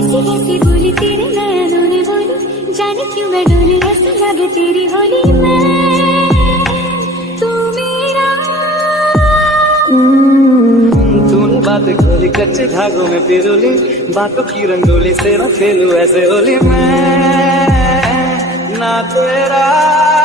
कैसी कैसी बोली तेरे नयनों ने बोली, जाने क्यों मैं डोली ऐसी लगे तेरी होली में तू मेरा। तूने बात खोली कच्चे धागों में पिरोली, बातों की रंगोली से न खेलूं ऐसे होली में ना तेरा।